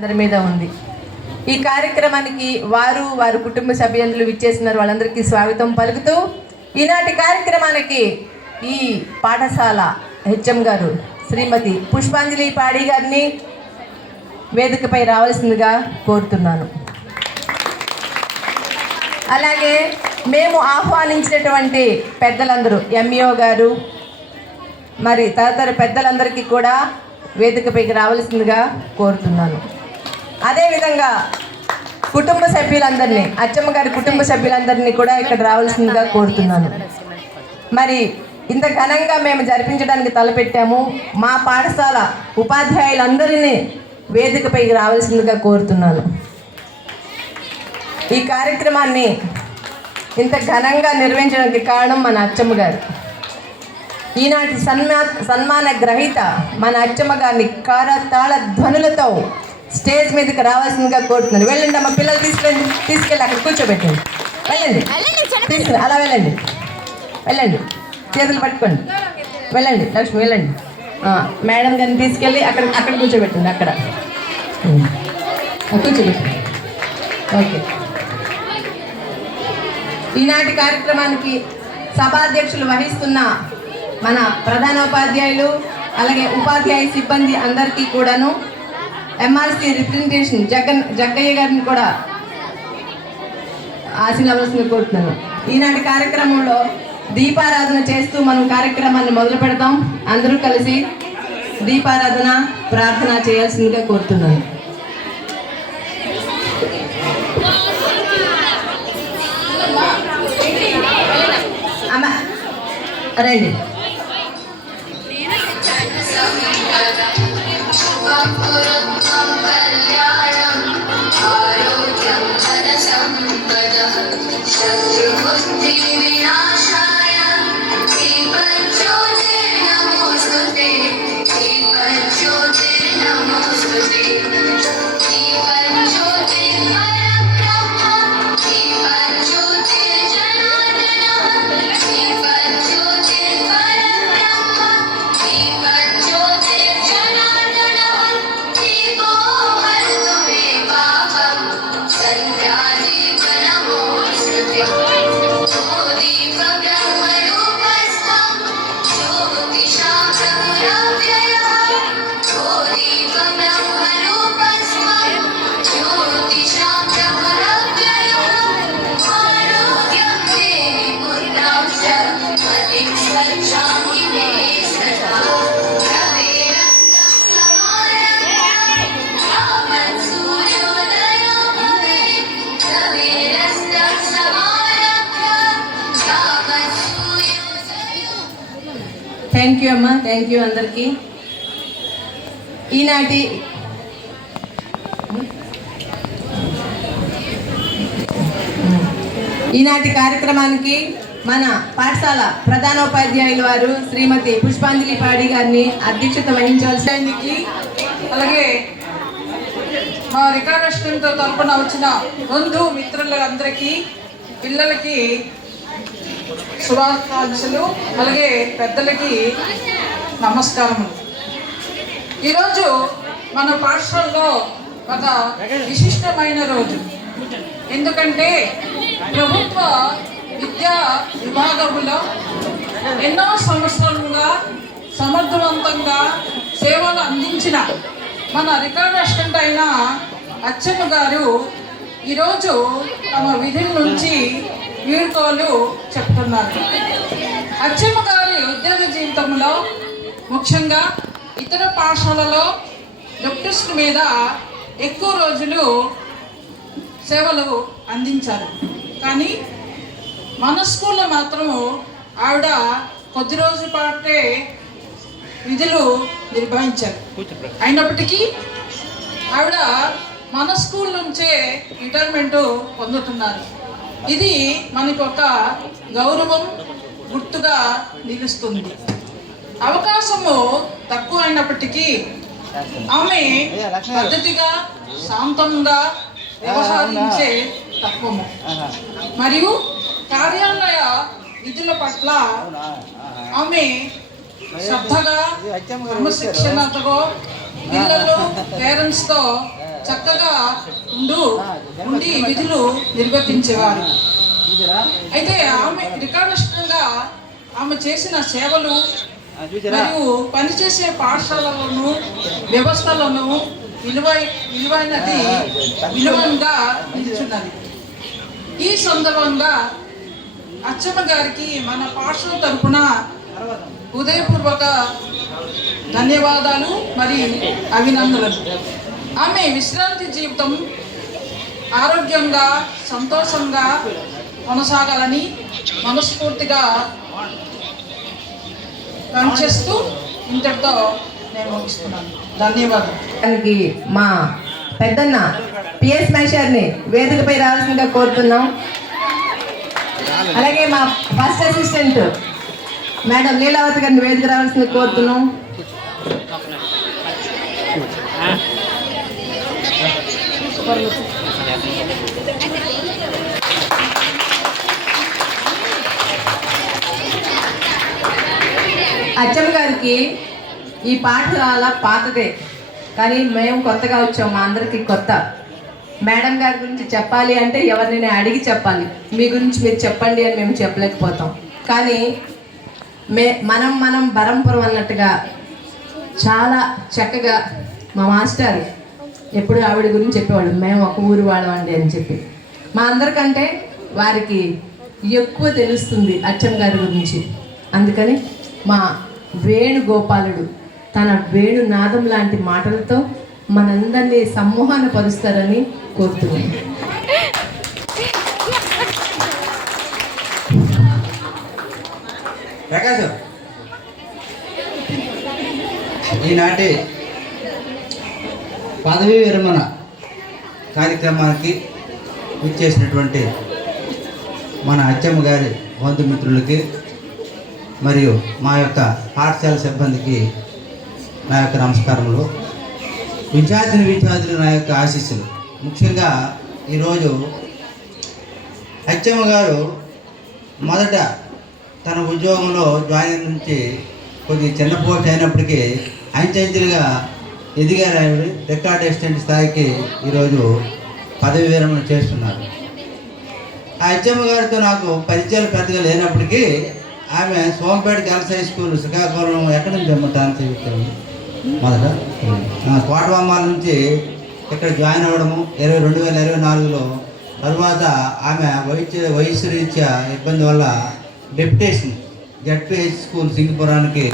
అందరి మీద ఉంది. ఈ కార్యక్రమానికి వారి కుటుంబ సభ్యులు విచ్చేస్తున్నారు. వాళ్ళందరికీ స్వాగతం పలుకుతూ ఈనాటి కార్యక్రమానికి ఈ పాఠశాల హెచ్ఎం గారు శ్రీమతి పుష్పాంజలి పాడి గారిని వేదికపై రావాల్సిందిగా కోరుతున్నాను. అలాగే మేము ఆహ్వానించినటువంటి పెద్దలందరూ ఎంఈఓ గారు మరి తదితర పెద్దలందరికీ కూడా వేదికపైకి రావాల్సిందిగా కోరుతున్నాను. అదేవిధంగా కుటుంబ సభ్యులందరినీ అచ్చమ్మ గారి కుటుంబ సభ్యులందరినీ కూడా ఇక్కడ రావాల్సిందిగా కోరుతున్నాను. మరి ఇంత ఘనంగా మేము జరిపించడానికి తలపెట్టాము. మా పాఠశాల ఉపాధ్యాయులందరినీ వేదికపైకి రావాల్సిందిగా కోరుతున్నాను. ఈ కార్యక్రమాన్ని ఇంత ఘనంగా నిర్వహించడానికి కారణం మన అచ్చమ్మ గారు. ఈనాటి సన్మాన గ్రహీత మన అచ్చమ్మ గారిని కారతాళ ధ్వనులతో స్టేజ్ మీదకి రావాల్సిందిగా కోరుతున్నాను. వెళ్ళండి అమ్మ, పిల్లలు తీసుకెళ్ళి అక్కడ కూర్చోబెట్టండి. వెళ్ళండి, తీసుకెళ్ళి అలా వెళ్ళండి, చేతులు పట్టుకోండి, వెళ్ళండి. లక్ష్మి వెళ్ళండి. మేడం గారిని తీసుకెళ్ళి అక్కడ కూర్చోబెట్టండి. అక్కడ కూర్చోబెట్టండి. ఓకే. ఈనాటి కార్యక్రమానికి సభాధ్యక్షులు వహిస్తున్న మన ప్రధానోపాధ్యాయులు అలాగే ఉపాధ్యాయ సిబ్బంది అందరికీ కూడాను ఎంఆర్సి రిప్రజెంటేషన్ జగ్గయ్య గారిని కూడా ఆశీర్వదించాలని కోరుతున్నాను. ఈనాటి కార్యక్రమంలో దీపారాధన చేస్తూ మనం కార్యక్రమాన్ని మొదలు పెడతాం. అందరూ కలిసి దీపారాధన ప్రార్థన చేయాల్సిందిగా కోరుతున్నాను. అమ్మ రండి. థ్యాంక్ యూ అమ్మ, థ్యాంక్ యూ అందరికీ. ఈనాటి కార్యక్రమానికి మన పాఠశాల ప్రధానోపాధ్యాయులు వారు శ్రీమతి పుష్పాంజలి పాడి గారిని అధ్యక్షత వహించవలసింది. అలాగే మా రికార్డస్టెంట్ తరపున వచ్చిన బంధు మిత్రులందరికీ, పిల్లలకి శుభాకాంక్షలు, అలాగే పెద్దలకి నమస్కారములు. ఈరోజు మన పాఠశాలలో ఒక విశిష్టమైన రోజు. ఎందుకంటే ప్రభుత్వ విద్యా విభాగంలో ఎన్నో సంవత్సరాలుగా సమర్థవంతంగా సేవలు అందించిన మన రికార్డ్ అసిస్టెంట్ అయిన అచ్చమ్మ గారు ఈరోజు తమ విధుల నుంచి వీడ్కోలు చెప్తున్నారు. అచ్చమ్మ గారి ఉద్యోగ జీవితంలో ముఖ్యంగా ఇతర పాఠశాలలో డాక్టర్స్ మీద ఎక్కువ రోజులు సేవలు అందించారు. కానీ మన స్కూల్లో మాత్రము ఆవిడ కొద్ది రోజుల పాటే విధులు నిర్వహించారు. అయినప్పటికీ ఆవిడ మన స్కూల్ నుంచే రిటైర్మెంట్ పొందుతున్నారు. ఇది మనకు ఒక గౌరవం, గుర్తుగా నిలుస్తుంది. అవకాశము తక్కువ అయినప్పటికీ ఆమె పద్ధతిగా, శాంతంగా వ్యవహరించే తత్వము మరియు కార్యాలయ విధుల పట్ల ఆమె శ్రద్ధగా క్రమశిక్షణతో పిల్లలు పేరెంట్స్తో చక్కగా ఉండి విధులు నిర్వర్తించేవారు. అయితే ఆమె రికార్డిస్టుగా ఆమె చేసిన సేవలు మరియు పనిచేసే పాఠశాలలను వ్యవస్థలను విలువైనగా నిలుచున్నది. ఈ సందర్భంగా అచ్చమ్మ గారికి మన పాఠశాల తరపున హృదయపూర్వక ధన్యవాదాలు మరియు అభినందనలు. ఆమె విశ్రాంతి జీవితం ఆరోగ్యంగా సంతోషంగా కొనసాగాలని మనస్ఫూర్తిగా పనిచేస్తూ ఇంతటితో నేను ముగిస్తున్నాను. ధన్యవాదాలు. దానికి మా పెద్దన్న పిఎస్ మేషర్ని వేదికపై రావాల్సిందిగా కోరుతున్నాం. అలాగే మా ఫస్ట్ అసిస్టెంట్ మేడం లీలావతి గారిని వేదిక రావాల్సిందిగా కోరుతున్నాం. అచ్చమ్మ గారికి ఈ పాఠశాల పాతదే, కానీ మేము కొత్తగా వచ్చాం, మా అందరికీ కొత్త. మేడం గారి గురించి చెప్పాలి అంటే ఎవరిని అడిగి చెప్పాలి, మీ గురించి మీరు చెప్పండి అని మేము చెప్పలేకపోతాం. కానీ మనం బరంపురం అన్నట్టుగా చాలా చక్కగా మా మాస్టర్ ఎప్పుడు ఆవిడ గురించి చెప్పేవాడు, మేము ఒక ఊరు వాళ్ళమండి అని చెప్పి. మా అందరికంటే వారికి ఎక్కువ తెలుస్తుంది అచ్చమ్మ గారి గురించి. అందుకని మా వేణుగోపాలుడు తన వేణునాదం లాంటి మాటలతో మనందరినీ సమ్మోహనపరుస్తారని కోరుతున్నాను. ప్రకాశం, ఈనాటి పదవీ విరమణ కార్యక్రమానికి ఇచ్చేసినటువంటి మన అచ్చమ్మ గారి బంధుమిత్రులకి మరియు మా యొక్క పాఠశాల సిబ్బందికి నా యొక్క నమస్కారములు. విద్యార్థులు నా యొక్క ఆశీస్సులు. ముఖ్యంగా ఈరోజు అచ్చమ్మ గారు మొదట తన ఉద్యోగంలో జాయిన్ నుంచి కొద్దిగా చిన్న పోస్ట్ అయినప్పటికీ అంచెంచెలుగా ఎదిగారు. ఆవిడ రికార్డ్ అసిస్టెంట్ స్థాయికి ఈరోజు పదవి విరమణ చేస్తున్నారు. ఆ అచ్చమ్మ గారితో నాకు పరిచయాలు పెద్దగా లేనప్పటికీ ఆమె Sompeta girls high school Srikakulam ఎక్కడి నుంచి డాన్స్ చెప్తాను మొదట కోటబొమ్మాల నుంచి ఇక్కడ జాయిన్ అవ్వడము 2024లో. తరువాత ఆమె వయసు రీత్యా ఇబ్బంది వల్ల డెప్యుటేషన్ జడ్పీహెచ్ స్కూల్ సింగపురానికి